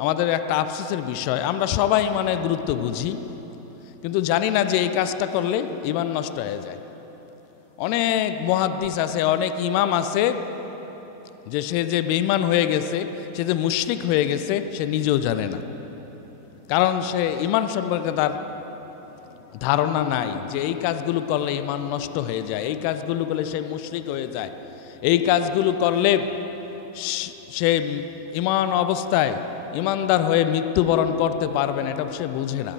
আমাদের একটা আফসোসের বিষয়, আমরা সবাই ইমানের গুরুত্ব বুঝি, কিন্তু জানি না যে এই কাজটা করলে ইমান নষ্ট হয়ে যায়। অনেক মুহাদ্দিস আছে, অনেক ইমাম আছে যে সে যে বেঈমান হয়ে গেছে, সে যে মুশরিক হয়ে গেছে, সে নিজেও জানে না। কারণ সে ইমান সম্পর্কে তার ধারণা নাই যে এই কাজগুলো করলে ইমান নষ্ট হয়ে যায়, এই কাজগুলো করলে সে মুশরিক হয়ে যায়, এই কাজগুলো করলে সে ইমান অবস্থায় ইমানদার হয়ে মৃত্যুবরণ করতে পারবে না, এটা সে বুঝে না।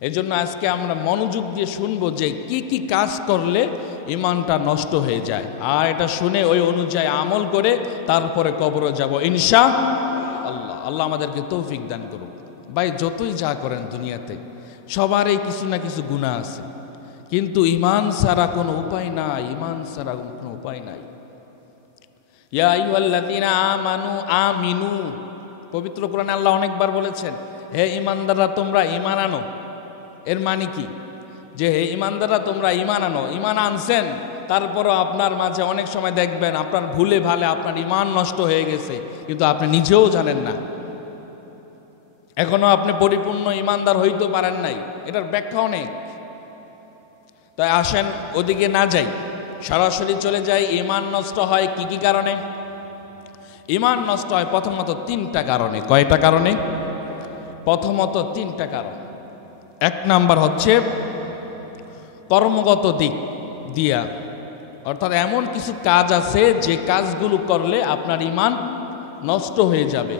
এই জন্য আজকে আমরা মনোযোগ দিয়ে শুনবো যে কি কি কাজ করলে ইমানটা নষ্ট হয়ে যায়, আর এটা শুনে ওই অনুযায়ী আমল করে তারপরে কবরে যাব ইনশাআল্লাহ। আল্লাহ আমাদেরকে তৌফিক দান করুক। ভাই, যতই যা করেন দুনিয়াতে সবারই কিছু না কিছু গুনাহ আছে, কিন্তু ইমান ছাড়া কোনো উপায় নাই, ইমান ছাড়া কোনো উপায় নাই। ইয়া আইয়ুহাল্লাযীনা আমানু আমিনু, পবিত্র কোরআনে আল্লাহ অনেকবার বলেছেন, হে ইমানদাররা তোমরা ঈমান আনো। এর মানে কি? যে হে ইমানদাররা তোমরা ঈমান আনো। ঈমান আনছেন, তারপরও আপনার মাঝে অনেক সময় দেখবেন আপনার ভুলে ভালে আপনার ঈমান নষ্ট হয়ে গেছে, কিন্তু আপনি নিজেও জানেন না, এখনো আপনি পরিপূর্ণ ঈমানদার হইতে পারেন নাই। এটার ব্যাখ্যা অনেক। তাই আসেন ওদিকে না যাই, সরাসরি চলে যাই। ঈমান নষ্ট হয় কি কি কারণে? ঈমান নষ্ট হয় প্রথমত তিনটা কারণে। কয়টা কারণে? প্রথমত তিনটা কারণ। এক নাম্বার হচ্ছে কর্মগত দিক দিয়া, অর্থাৎ এমন কিছু কাজ আছে যে কাজগুলো করলে আপনার ঈমান নষ্ট হয়ে যাবে।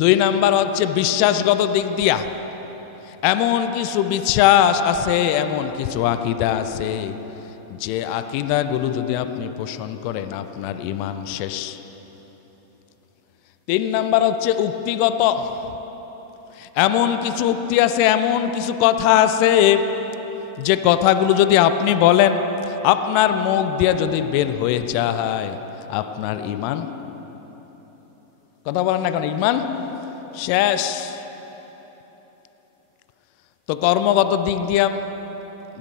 দুই নাম্বার হচ্ছে বিশ্বাসগত দিক দিয়া, এমন কিছু বিশ্বাস আছে, এমন কিছু আকীদা আছে যে আকীদাগুলো যদি আপনি পোষণ করেন আপনার ঈমান শেষ। তিন নাম্বার হচ্ছে উক্তিগত, এমন কিছু উক্তি আছে, এমন কিছু কথা আছে যে কথাগুলো যদি আপনি বলেন, আপনার মুখ দিয়ে যদি বের হয়ে যায়, আপনার ঈমান, কথা বলেন না কেন, ঈমান শেষ। তো কর্মগত দিক দিয়া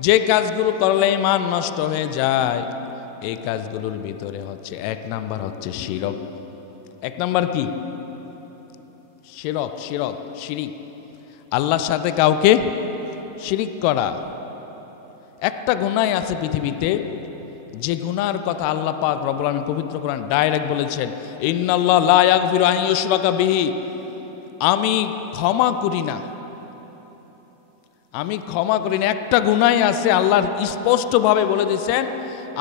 যে কাজগুলো করলে ঈমান নষ্ট হয়ে যায়, এই কাজগুলোর ভিতরে হচ্ছে এক নাম্বার হচ্ছে শিরক। এক নাম্বার কি? শিরক। শিরিক, আল্লাহর সাথে কাউকে শিরিক করা। একটা গুনাহ আছে পৃথিবীতে, যে গুনার কথা আল্লাহ পাক রব্বুল আলামিন পবিত্র কোরআন ডাইরেক্ট বলেছেন, ইন্নাল্লাহ লা ইয়াগফিরু আন ইউশরাকা বিহি, আমি ক্ষমা করি না, আমি ক্ষমা করি না। একটা গুনাহ আছে আল্লাহ স্পষ্টভাবে বলে দিয়েছেন,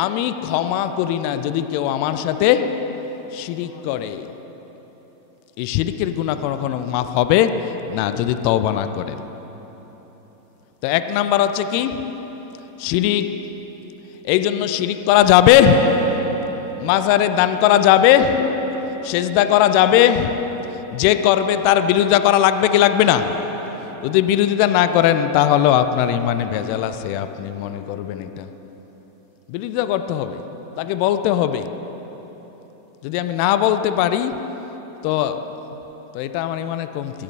আমি ক্ষমা করি না যদি কেউ আমার সাথে শিরিক করে। এই শিরিকের গুনাহ কখনো মাফ হবে না যদি তওবা না করেন। তো এক নাম্বার হচ্ছে কি? শিরিক। এই জন্য শিরিক করা যাবে, মাজারে দান করা যাবে, সেজদা করা যাবে, যে করবে তার বিরোধিতা করা লাগবে কি লাগবে না? যদি বিরোধিতা না করেন তাহলেও আপনার ঈমানে ভেজাল আছে, আপনি মনে করবেন এটা। বিরোধিতা করতে হবে, তাকে বলতে হবে। যদি আমি না বলতে পারি তো এটা আমার ঈমানের কমতি।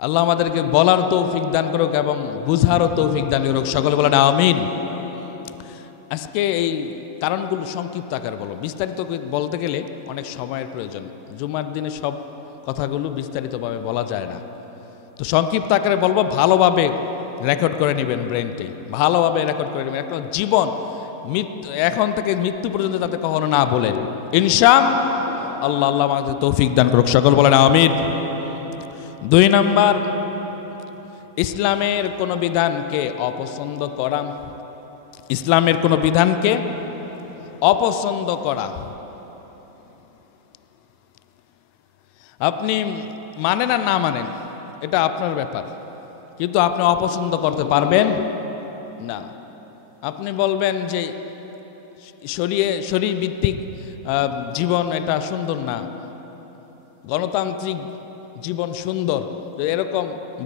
আল্লাহ আমাদেরকে বলার তৌফিক দান করুক এবং বুঝারও তৌফিক দান করুক, সকলে বলেন আমিন। আজকে এই কারণগুলো সংক্ষিপ্ত আকার বলো, বিস্তারিত বলতে গেলে অনেক সময়ের প্রয়োজন। জুমার দিনে সব কথাগুলো বিস্তারিতভাবে বলা যায় না, তো সংক্ষিপ্ত আকারে বলবো। ভালোভাবে রেকর্ড করে নেবেন, ব্রেনটি ভালোভাবে রেকর্ড করে নেবেন। একটা জীবন মৃত্যু, এখন থেকে মৃত্যু পর্যন্ত যাতে কখনো না বলেন ইনশাআল্লাহ। আল্লাহ আমাদের তৌফিক দান করুক, সকল বলেন আমিন। দুই নাম্বার, ইসলামের কোনো বিধানকে অপছন্দ করা। ইসলামের কোনো বিধানকে অপছন্দ করা। আপনি মানেন আর না মানেন এটা আপনার ব্যাপার, কিন্তু আপনি অপছন্দ করতে পারবেন না। আপনি বলবেন যে শরীর ভিত্তিক জীবন এটা সুন্দর না, গণতান্ত্রিক জীবন সুন্দর, এরকম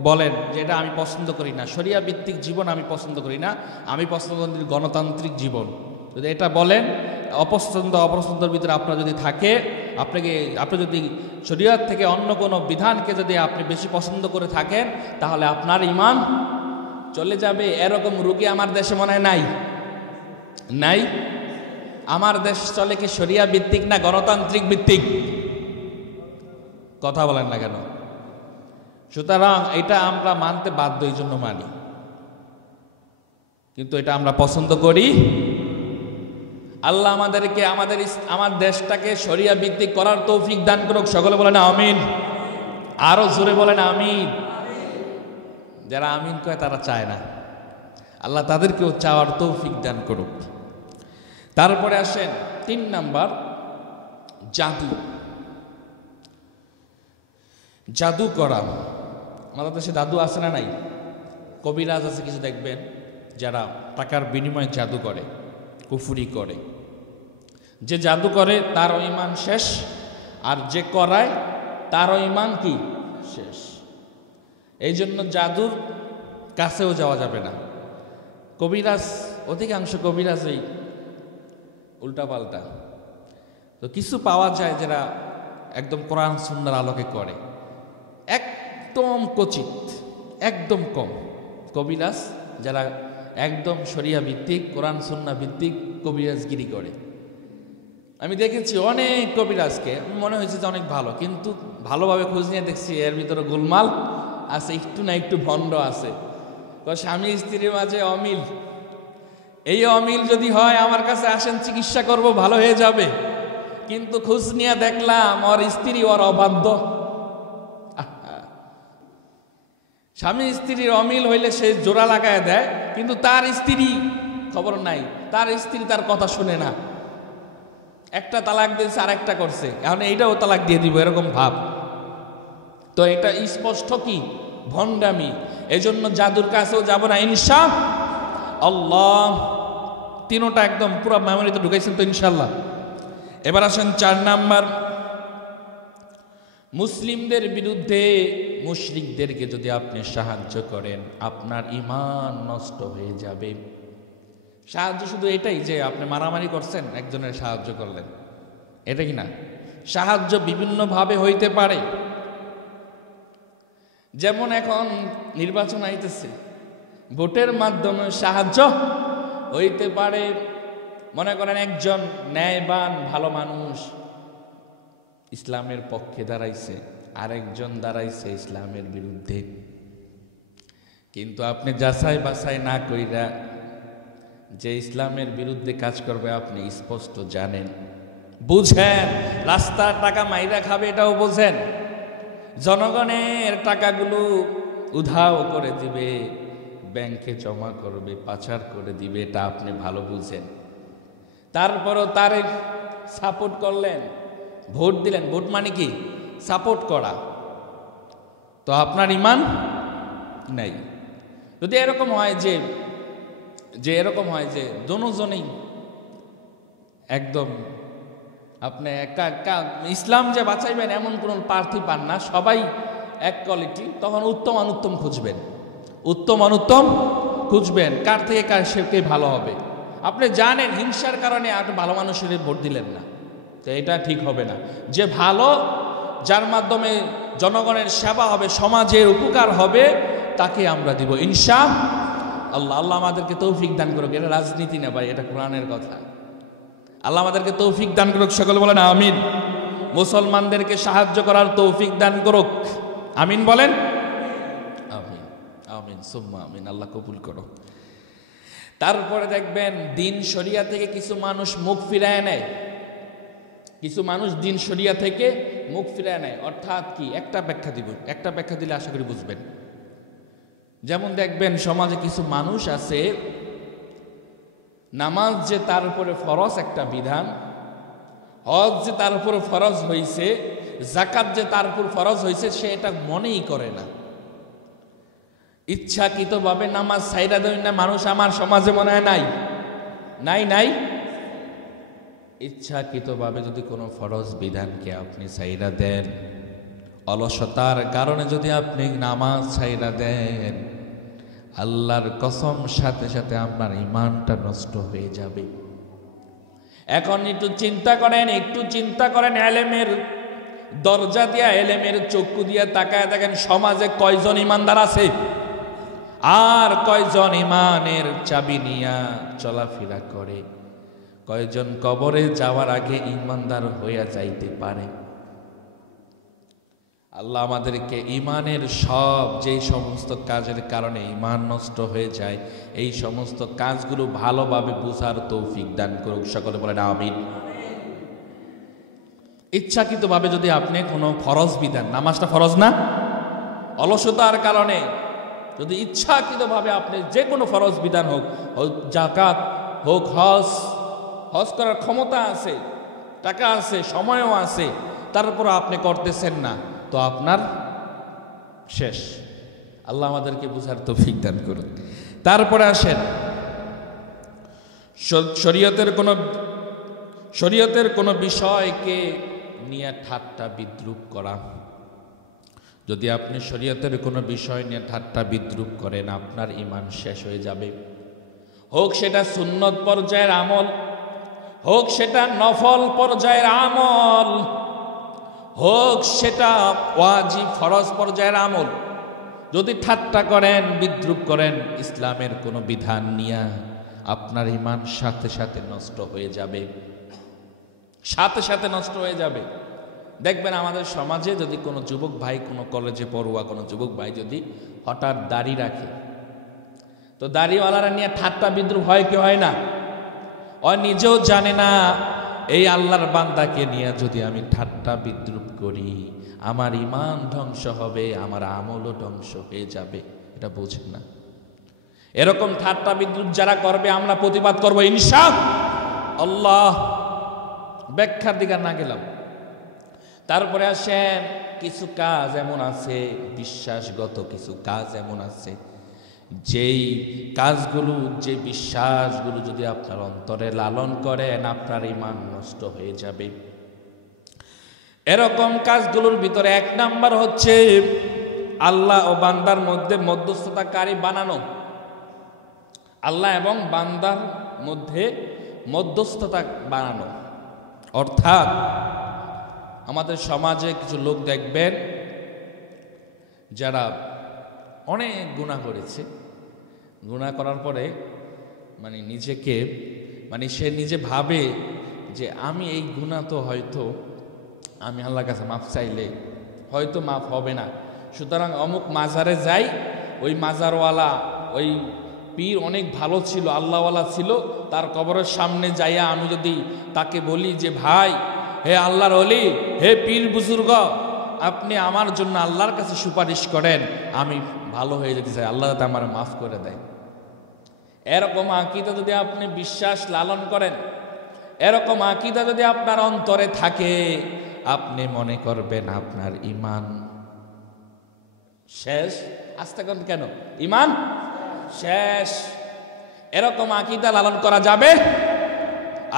বলেন যে এটা আমি পছন্দ করি না, শরিয়া ভিত্তিক জীবন আমি পছন্দ করি না, আমি পছন্দ করি গণতান্ত্রিক জীবন। যদি এটা বলেন, অপছন্দের ভিতরে আপনার যদি থাকে, আপনি যদি শরিয়ত থেকে অন্য কোনো বিধানকে যদি আপনি বেশি পছন্দ করে থাকেন, তাহলে আপনার ঈমান চলে যাবে। এরকম রোগী আমার দেশে মনে হয় নাই। আমার দেশ চলে কি শরিয়া ভিত্তিক না গণতান্ত্রিক ভিত্তিক? কথা বলেন না কেন? সুতরাং এটা আমরা মানতে বাধ্য, এই জন্য মানি, কিন্তু এটা আমরা পছন্দ করি। আল্লাহ আমাদেরকে আমার দেশটাকে শরিয়া ভিত্তিক করার তৌফিক দান করুক। সকলে বলেন আমিন। আরো জোরে বলেন আমিন। যারা আমিন কয় তারা চায় না, আল্লাহ তাদেরকেও চাওয়ার তৌফিক দান করুক। তারপরে আসেন 3 নাম্বার, জাদু। জাদু করা, আমাদের দেশে জাদু আছে না নাই? কবিরাজ আছে কিছু, দেখবেন যারা টাকার বিনিময়ে জাদু করে, কুফরি করে। যে জাদু করে তারও ঈমান শেষ, আর যে করায় তারও ঈমান কি শেষ। এই জন্য জাদুর কাছেও যাওয়া যাবে না। কবিরাজ, অধিকাংশ কবিরাজই উল্টাপাল্টা। তো কিছু পাওয়া যায় যারা একদম কোরআন সুন্নাহর আলোকে করে, একদম কচিত, একদম কম কবিরাজ যারা একদম শরিয়া ভিত্তিক, কোরআন সুন্নাহ ভিত্তিক কবিরাজগিরি করে। আমি দেখেছি অনেক কবিরাজকে, মনে হয়েছে যে অনেক ভালো, কিন্তু ভালোভাবে খোঁজ নিয়ে দেখছি এর ভিতরে গোলমাল আছে, একটু না একটু ভণ্ড আছে। তো স্বামী স্ত্রীর মাঝে অমিল, এই অমিল যদি হয় আমার কাছে আসেন, চিকিৎসা করব, ভালো হয়ে যাবে। কিন্তু খোঁজ নিয়ে দেখলাম ওর স্ত্রী ওর অবাধ্য। স্বামী স্ত্রীর অমিল হইলে সে জোড়া লাগায় দেয়, কিন্তু তার স্ত্রী খবর নাই, তার স্ত্রী তার কথা শুনে না। একটা তালাক দিয়েছে, আর একটা করছে, এখন এইটাও তালাক দিয়ে দিব, এরকম ভাব। তো এটা স্পষ্ট কি ভণ্ডামি। এজন্য জাদুর কাছেও যাব না ইনশাআল্লাহ। 3টা একদম পুরো মেমোরিতে ঢুকাইছেন তো ইনশাআল্লাহ। এবার আসেন 4 নাম্বার, মুসলিমদের বিরুদ্ধে মুশরিকদেরকে যদি আপনি সাহায্য করেন, আপনার ঈমান নষ্ট হয়ে যাবে। সাহায্য শুধু এটাই যে আপনি মারামারি করছেন, একজনের সাহায্য করলেন, এটা কি না? সাহায্য বিভিন্নভাবে হইতে পারে। যেমন এখন নির্বাচন আইতেছে, ভোটের মাধ্যমে সাহায্য হইতে পারে। মনে করেন একজন ন্যায়বান ভালো মানুষ ইসলামের পক্ষে দাঁড়াইছে, আরেকজন দাঁড়াইছে ইসলামের বিরুদ্ধে, কিন্তু আপনি যাচাই বাছাই না কইরা যে ইসলামের বিরুদ্ধে কাজ করবে আপনি স্পষ্ট জানেন, বুঝেন, রাস্তার টাকা মাইরা খাবে এটাও বোঝেন, জনগণের টাকাগুলো উধাও করে দিবে, ব্যাংকে জমা করবে, পাচার করে দিবে, এটা আপনি ভালো বুঝেন। তারপরও তারে সাপোর্ট করলেন, ভোট দিলেন। ভোট মানে কি? সাপোর্ট করা। তো আপনার ঈমান নাই। যদি এরকম হয় এরকম হয় যে দুজনেই একদম আপনি ইসলাম যে বাঁচাইবেন এমন কোন প্রার্থী পান না, সবাই এক কোয়ালিটি, তখন উত্তম অনুত্তম খুঁজবেন, উত্তম অনুত্তম খুঁজবেন, কার থেকে কার সে ভালো হবে। আপনি জানেন হিংসার কারণে আর ভালো মানুষের ভোট দিলেন না, তো এটা ঠিক হবে না। যে ভালো, যার মাধ্যমে জনগণের সেবা হবে, সমাজের উপকার হবে, তাকে আমরা দিব ইনশাআল্লাহ। আল্লাহ আমাদেরকে তৌফিক দান করুক। এটা রাজনীতি না ভাই, এটা কোরআনের কথা। আল্লাহ আমাদেরকে তৌফিক দান করুক, সকলে বলেন আমিন। মুসলমানদেরকে সাহায্য করার তৌফিক দান করুক, আমিন বলেন। আমিন আমিন সুম্মা আমিন। আল্লাহ কবুল করো। তারপরে দেখবেন দিন শরিয়া থেকে কিছু মানুষ মুখ ফিরায় নেয়, কিছু মানুষ দিন শরিয়া থেকে মুখ ফিরায় নেয়। অর্থাৎ কি? একটা ব্যাখ্যা দিলে আশা করি বুঝবেন। যেমন দেখবেন সমাজে কিছু মানুষ আছে, নামাজ যে তার উপরে ফরজ একটা বিধান, হজ যে তার উপরে ফরজ হয়েছে, যাকাত যে তার উপর ফরজ হয়েছে, সে এটা মনেই করে না। ইচ্ছাকৃতভাবে নামাজ ছাইরা দেয় না মানুষ আমার সমাজে, মনে হয় নাই। ইচ্ছাকৃতভাবে যদি কোনো ফরজ বিধানকে আপনি ছাইরা দেন, অলসতার কারণে যদি আপনি নামাজ ছাইরা দেন, আল্লাহর কসম সাথে সাথে আপনার ঈমানটা নষ্ট হয়ে যাবে। এখন একটু চিন্তা করেন এলেমের দরজা দিয়া, এলেমের চক্ষু দিয়া তাকায় দেখেন সমাজে কয়জন ঈমানদার আছে, আর কয়জন ঈমানের চাবি নিয়া চলাফেরা করে, কয়জন কবরে যাওয়ার আগে ঈমানদার হইয়া যাইতে পারে। আল্লাহ আমাদেরকে ইমানের সব যেই সমস্ত কাজের কারণে ইমান নষ্ট হয়ে যায় এই সমস্ত কাজগুলো ভালোভাবে বুঝার তৌফিক দান করুক। সকলে বলেন আমিন। ইচ্ছাকৃতভাবে যদি আপনি কোনো ফরজ বিধান, নামাজটা ফরজ না, অলসতার কারণে যদি ইচ্ছাকৃতভাবে আপনি যে কোনো ফরজ বিধান হোক, যাকাত হোক, হজ করার ক্ষমতা আছে, টাকা আছে, সময়ও আছে, তারপর আপনি করতেছেন না, তো আপনার শেষ। আল্লাহ আমাদেরকে বুঝার তৌফিক দান করুন। তারপরে আসেন শরীয়তের কোনো বিষয়কে নিয়ে ঠাট্টা বিদ্রূপ করা। যদি আপনি শরীয়তের কোনো বিষয় নিয়ে ঠাট্টা বিদ্রূপ করেন আপনার ঈমান শেষ হয়ে যাবে। হোক সেটা সুন্নত পর্যায়ের আমল, হোক সেটা নফল পর্যায়ের আমল, হোক সেটা ওয়াজিব ফরজ পর্যায়ের আমল, যদি ঠাট্টা করেন, বিদ্রূপ করেন ইসলামের কোনো বিধান নিয়ে, আপনার ঈমান সাথে সাথে নষ্ট হয়ে যাবে, সাথে সাথে নষ্ট হয়ে যাবে। দেখবেন আমাদের সমাজে যদি কোনো যুবক ভাই, কোনো কলেজে পড়ুয়া কোনো যুবক ভাই যদি হঠাৎ দাড়ি রাখে, তো দাড়িওয়ালারা নিয়ে ঠাট্টা বিদ্রূপ হয় কি হয় না? ও নিজেও জানে না এই আল্লাহর বান্দাকে নিয়ে যদি আমি ঠাট্টা বিদ্রূপ করি আমার ঈমান ধ্বংস হবে, আমার আমলও ধ্বংস হয়ে যাবে, এটা বোঝে না। এরকম ঠাট্টা বিদ্রূপ যারা করবে আমরা প্রতিবাদ করবো ইনশাআল্লাহ। ব্যাখ্যার দিকে না গেলাম। তারপরে আসেন কিছু কাজ এমন আছে, বিশ্বাসগত কিছু কাজ এমন আছে যেই কাজগুলো, যে বিশ্বাসগুলো যদি আপনার অন্তরে লালন করেন আপনার ঈমান নষ্ট হয়ে যাবে। এরকম কাজগুলোর ভিতরে এক নাম্বার হচ্ছে আল্লাহ ও বান্দার মধ্যে মধ্যস্থতাকারী বানানো। আল্লাহ এবং বান্দার মধ্যে মধ্যস্থতা বানানো, অর্থাৎ আমাদের সমাজে কিছু লোক দেখবেন যারা অনেক গুনাহ করেছে, গুনাহ করার পরে নিজেকে সে নিজে ভাবে যে আমি এই গুনাহ তো হয়তো আমি আল্লাহর কাছে মাফ চাইলে হয়তো মাফ হবে না, সুতরাং অমুক মাজারে যাই, ওই মাজারওয়ালা ওই পীর অনেক ভালো ছিল, আল্লাহওয়ালা ছিল, তার কবরের সামনে যাইয়া আমি যদি তাকে বলি যে ভাই, হে আল্লাহর ওলি, হে পীর বুজুর্গ, আপনি আমার জন্য আল্লাহর কাছে সুপারিশ করেন, আমি ভালো হয়ে যেতে চাই, আল্লাহ যাতে আমার মাফ করে দেয়। এরকম আকীদা যদি আপনি বিশ্বাস লালন করেন, এরকম আকীদা যদি আপনার অন্তরে থাকে, আপনি মনে করবেন আপনার ঈমান শেষ। আস্তে কোন কেন ঈমান শেষ। এরকম আকীদা লালন করা যাবে?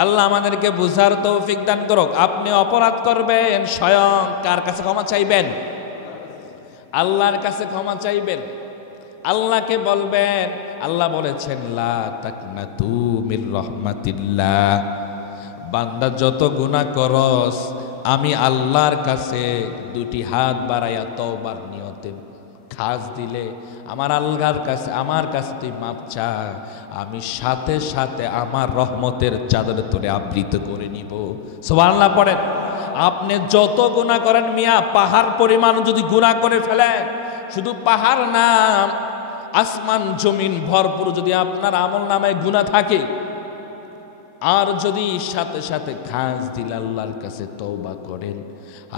আল্লাহ আমাদেরকে বুঝার তৌফিক দান করুক। আপনি অপরাধ করবেন, স্বয়ং কার কাছে ক্ষমা চাইবেন? আল্লাহর কাছে ক্ষমা চাইবেন। আল্লাহকে বলবেন, আল্লাহ বলেছেন লা তাকনাতু মির রাহমাতিল্লাহ, বান্দা যত গুনাহ করস আমি আল্লাহর কাছে দুটি হাত বাড়াইয়া তওবার নিয়তে খাস দিলে আমার আল্লাহর কাছে, আমার কাছে তুই মাপ চা, আমি সাথে সাথে আমার রহমতের চাদরে তোরে আবৃত করে নিব। সুবহানাল্লাহ পড়েন। আপনি যত গুনাহ করেন মিয়া, পাহাড় পরিমাণ যদি গুনাহ করে ফেলেন, শুধু পাহাড় না আসমান জমিন ভরপুর যদি আপনার আমল নামায় গুনাহ থাকে, আর যদি সাথে সাথে খাস দিল আল্লাহর কাছে তওবা করেন,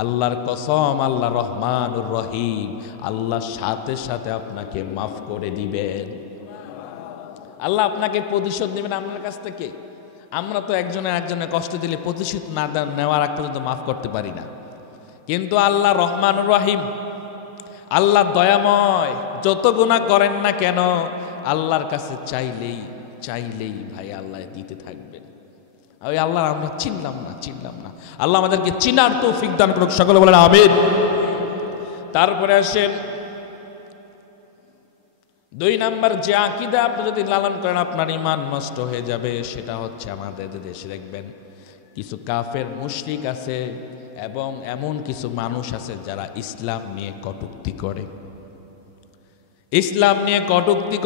আল্লাহর কসম, আল্লাহ রহমানুর রহিম, আল্লাহ সাথে সাথে আপনাকে মাফ করে দিবেন। আল্লাহ আপনাকে প্রতিশোধ নেবেন আপনার কাছ থেকে। আমরা তো একজনের কষ্ট দিলে প্রতিশোধ না নেওয়ার আগ পর্যন্ত মাফ করতে পারি না, কিন্তু আল্লাহ রহমানুর রহিম, আল্লাহ দয়াময়, যত গুনাহ করেন না কেন আল্লাহর কাছে চাইলেই ভাই আল্লাহ দিতে থাকবেন। ওই আল্লাহ আমরা চিনলাম না। আল্লাহ আমাদেরকে চিনার তৌফিক দান করুক। সকলে বলেন আমিন। তারপরে আসেন 2 নাম্বার, যে আকীদা আপনি যদি লালন করেন আপনার ঈমান নষ্ট হয়ে যাবে, সেটা হচ্ছে আমাদের দেশে দেখবেন কিছু কাফের মুশরিক আছে এবং এমন কিছু মানুষ আছে যারা ইসলাম নিয়ে কটূক্তি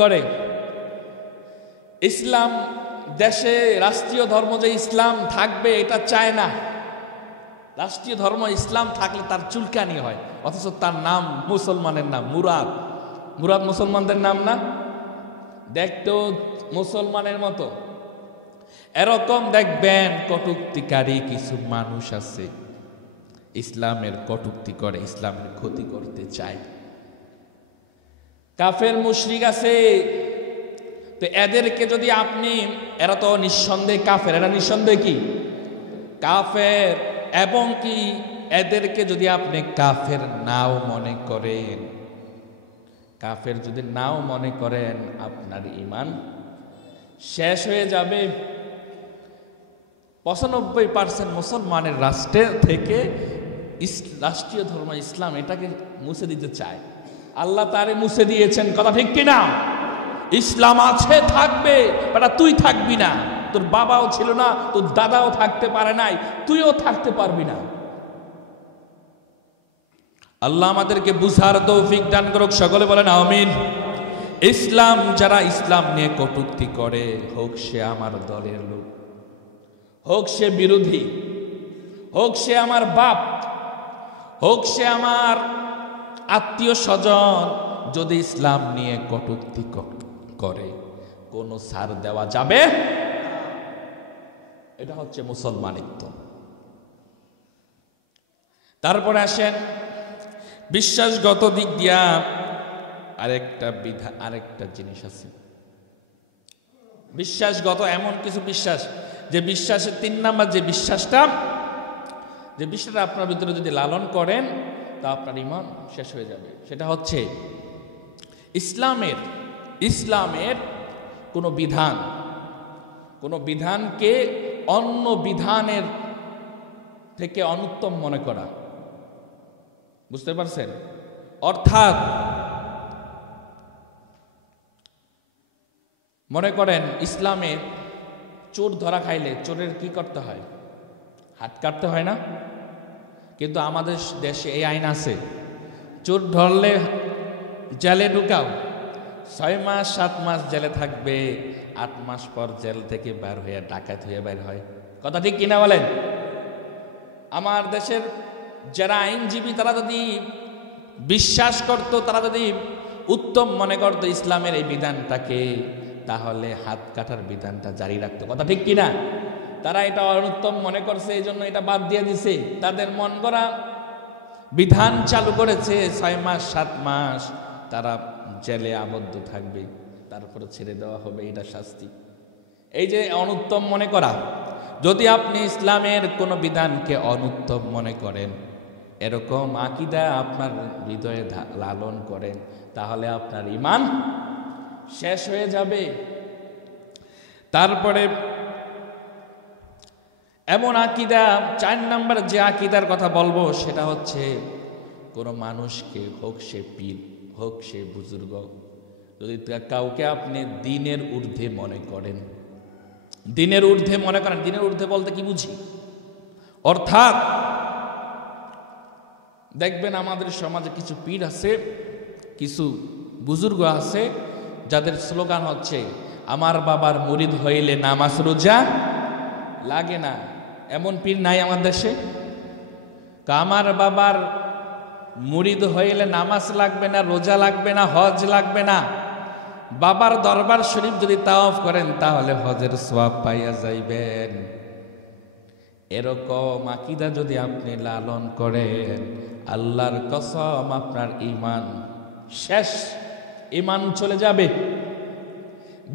করে। ইসলাম দেশে রাষ্ট্রীয় ধর্ম যে ইসলাম থাকবে এটা চায় না। রাষ্ট্রীয় ধর্ম ইসলাম থাকলে তার চুলকানি হয়, অথচ তার নাম মুসলমানের নাম মুরাদ। মুরাদ মুসলমানদের নাম না? দেখতেও মুসলমানের মতো। এরকম দেখবেন কটূক্তিকারী কিছু মানুষ আছে, ইসলামের কটূক্তি করে, ইসলামের ক্ষতি করতে চায়। কাফের মুশরিক আছে, তো এদেরকে যদি আপনি, এরা তো নিঃসন্দেহে কাফের, এরা নিঃসন্দেহে কি কাফের, এবং কি এদেরকে যদি আপনি কাফের নাও মনে করেন, কাফের যদি নাও মনে করেন, আপনার ঈমান শেষ হয়ে যাবে। 95% মুসলমানের রাষ্ট্র থেকে রাষ্ট্রীয় ধর্ম ইসলাম এটাকে মুছে দিতে চায়। আল্লাহ তারে মুছে দিয়েছেন, কথা ঠিক কিনা? ইসলাম আছে, থাকবে, বেটা তুই থাকবি না, তোর বাবাও ছিল না, তোর দাদাও থাকতে পারে নাই, তুইও থাকতে পারবি না। আল্লাহ আমাদেরকে বুঝার তৌফিক দান করুক, সকলে বলেন আমিন। ইসলাম যারা ইসলাম নিয়ে কটূক্তি করে, হোক সে আমার দলের লোক, হোক সে বিরোধী, হোক সে আমার বাপ, হোক সে আমার আত্মীয় স্বজন, যদি ইসলাম নিয়ে কটূক্তি করে কোনো ছাড় দেওয়া যাবে? এটা হচ্ছে মুসলমানিত্ব। তারপরে আসেন বিশ্বাসগত দিক দিয়া আরেকটা জিনিস আছে। বিশ্বাসগত এমন কিছু বিশ্বাস, যে বিশ্বাসের 3 নাম্বার যে বিশ্বাসটা আপনার ভিতরে যদি লালন করেন তা আপনার ঈমান শেষ হয়ে যাবে। সেটা হচ্ছে ইসলামের কোনো বিধানকে অন্য বিধানের থেকে অনুত্তম মনে করা। বুঝতে পারছেন? অর্থাৎ মনে করেন ইসলামে চোর ধরা খাইলে চোরের কি করতে হয়? হাত কাটতে হয় না? কিন্তু আমাদের দেশে এই আইন আছে, চোর ধরলে জেলে ঢুকাও, 6 মাস 7 মাস জেলে থাকবে, 8 মাস পর জেল থেকে বের হয়ে ডাকাত হয়ে বের হয়। কথা ঠিক কিনা বলেন? আমার দেশের যারা আইনজীবী তারা যদি বিশ্বাস করত, তারা যদি উত্তম মনে করত ইসলামের এই বিধানটাকে, তাহলে হাত কাটার বিধানটা জারি রাখতো। কথা ঠিক কিনা? তারা এটা অনুত্তম মনে করছে, এই জন্য এটা বাদ দিয়ে দিছে। তাদের মন গড়া বিধান চালু করেছে, 6 মাস 7 মাস তারা জেলে আবদ্ধ থাকবে, তারপরে ছেড়ে দেওয়া হবে, এটা শাস্তি। এই যে অনুত্তম মনে করা, যদি আপনি ইসলামের কোনো বিধানকে অনুত্তম মনে করেন, এরকম আকীদা আপনার হৃদয়ে লালন করেন, তাহলে আপনার ঈমান শেষ হয়ে যাবে। তারপরে এমন আকীদা, 4 নাম্বার যে আকীদার কথা বলবো সেটা হচ্ছে কোনো মানুষকে, হোক সে পীর, হোক সে বুজুর্গ, যদি কাউকে আপনি দ্বীনের ঊর্ধ্বে মনে করেন, দ্বীনের ঊর্ধ্বে মনে করেন, দ্বীনের ঊর্ধ্বে বলতে কি বুঝি? অর্থাৎ দেখবেন আমাদের সমাজে কিছু পীর আছে, কিছু বুজুর্গ আছে, যাদের স্লোগান হচ্ছে আমার বাবার মুরিদ হইলে নামাজ রোজা লাগে না। এমন পীর নাই আমার দেশে? আমার বাবার মুরিদ হইলে নামাজ লাগবে না, রোজা লাগবে না, হজ লাগবে না, বাবার দরবার শরীফ যদি তাওয়াফ করেন তাহলে হজের সওয়াব পাইয়া যাইবেন। এরকম আকীদা যদি আপনি লালন করেন, আল্লাহর কসম আপনার ঈমান শেষ, ঈমান চলে যাবে।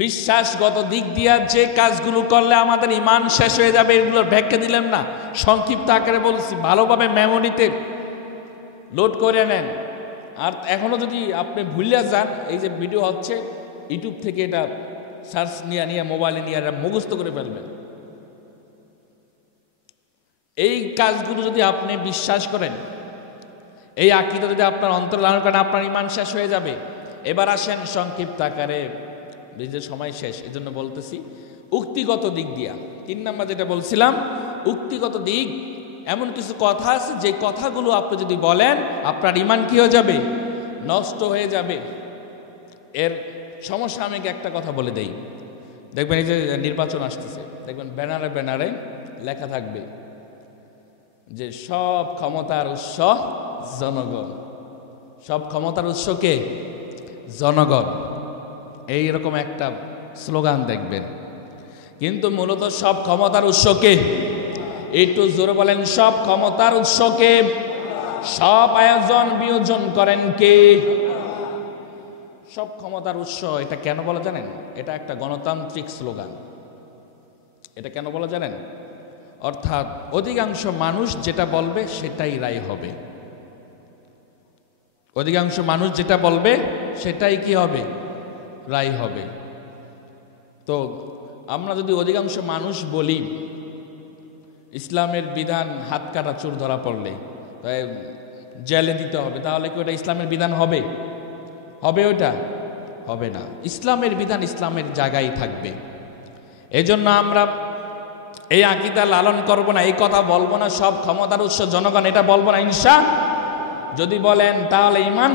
বিশ্বাসগত দিক দিয়া যে কাজগুলো করলে আমাদের ঈমান শেষ হয়ে যাবে, এগুলোর ব্যাখ্যা দিলাম না, সংক্ষিপ্ত আকারে বলছি, ভালোভাবে মেমোরিতে লোড করে নেন। আর এখনো যদি আপনি ভুলে যান, এই যে ভিডিও হচ্ছে ইউটিউব থেকে এটা সার্চ নিয়ে মোবাইলে নিয়ে মুখস্থ করে ফেলবেন। এই কাজগুলো যদি আপনি বিশ্বাস করেন, এই আকীদা যদি আপনার অন্তর লালন করেন, আপনার ঈমান শেষ হয়ে যাবে। এবার আসেন সংক্ষিপ্ত আকারে, নিজের সময় শেষ এজন্য বলতেছি, উক্তিগত দিক দিয়া 3 নাম্বার যেটা বলছিলাম, উক্তিগত দিক, এমন কিছু কথা আছে যে কথাগুলো আপনি যদি বলেন আপনার ঈমান কি হয়ে যাবে? নষ্ট হয়ে যাবে। এর সমসাময়িক একটা কথা বলে দেই। দেখবেন এই যে নির্বাচন আসতেছে, দেখবেন ব্যানারে লেখা থাকবে যে সব ক্ষমতার উৎস জনগণ, সব ক্ষমতার উৎস কে? জনগণ। এইরকম একটা স্লোগান দেখবেন, কিন্তু মূলত সব ক্ষমতার উৎস কে? একটু জোরে বলেন, সব ক্ষমতার উৎস কে? সব আয়োজন বিয়োজন করেন কে? সব ক্ষমতার উৎস। এটা কেন বলা জানেন? এটা একটা গণতান্ত্রিক স্লোগান। এটা কেন বলা জানেন? অর্থাৎ অধিকাংশ মানুষ যেটা বলবে সেটাই রায় হবে। অধিকাংশ মানুষ যেটা বলবে সেটাই কি হবে? রায় হবে। তো আমরা যদি অধিকাংশ মানুষ বলি ইসলামের বিধান হাত কাটা চোর ধরা পড়লে জেলে দিতে হবে, তাহলে কি ওটা ইসলামের বিধান হবে? হবে? ওটা হবে না। ইসলামের বিধান ইসলামের জায়গায় থাকবে। এজন্য আমরা এই আকীদা লালন করব না, এই কথা বলবো না সব ক্ষমতার উৎস জনগণ, এটা বলবো না ইনশা। যদি বলেন তাহলে ঈমান।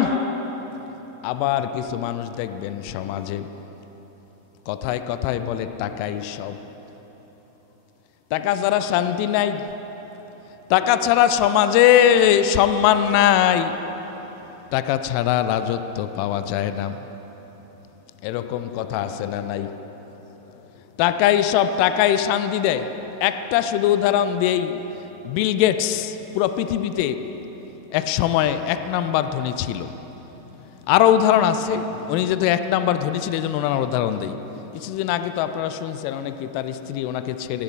আবার কিছু মানুষ দেখবেন সমাজে কথায় কথায় বলে টাকাই সব, টাকা ছাড়া শান্তি নাই, টাকা ছাড়া সমাজে সম্মান নাই, টাকা ছাড়া রাজত্ব পাওয়া যায় না। এরকম কথা আছে না নাই? টাকাই সব, টাকাই শান্তি দেয়। একটা শুধু উদাহরণ দিয়েই, বিল গেটস পুরো পৃথিবীতে এক সময় 1 নাম্বার ধনী ছিল। আরও উদাহরণ আছে, উনি যেহেতু 1 নাম্বার ধনী ছিল এই জন্য ওনার উদাহরণ দেই। কিছুদিন আগে তো আপনারা শুনছেন অনেকে তার স্ত্রী ওনাকে ছেড়ে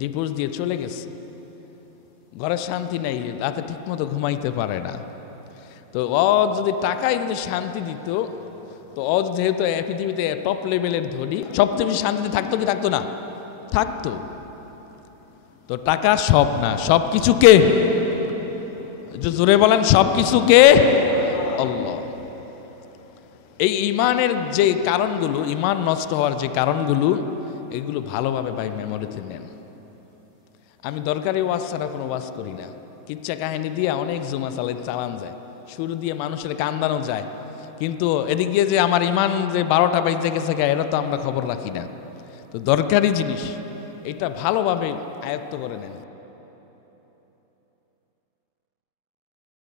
ডিভোর্স দিয়ে চলে গেছে, ঘরে শান্তি নেই, রাতে ঠিকমতো ঘুমাইতে পারে না। তো ও যদি টাকায় যদি শান্তি দিত, তো ও যেহেতু পৃথিবীতে টপ লেভেলের ধনী, সবচেয়ে বেশি শান্তিতে থাকতো কি থাকতো না? থাকতো। তো টাকা সব না, সব কিছু কে? জোরে বলেন, সব কিছু কে? আল্লাহ। এই ইমানের যে কারণগুলো, ইমান নষ্ট হওয়ার যে কারণগুলো, এগুলো ভালোভাবে ভাই মেমোরিতে নেন। আমি দরকারি ওয়াজ ছাড়া কোনো ওয়াজ করি না। কিচ্ছা কাহিনী দিয়ে অনেক জুমা চালান যায়, শুরু দিয়ে মানুষের কান্দানো যায়, কিন্তু এদিক দিয়ে যে আমার ইমান যে 12টা বাইজে গেছে এটা তো আমরা খবর রাখি না। তো দরকারি জিনিস এটা ভালোভাবে আয়ত্ত করে নেন।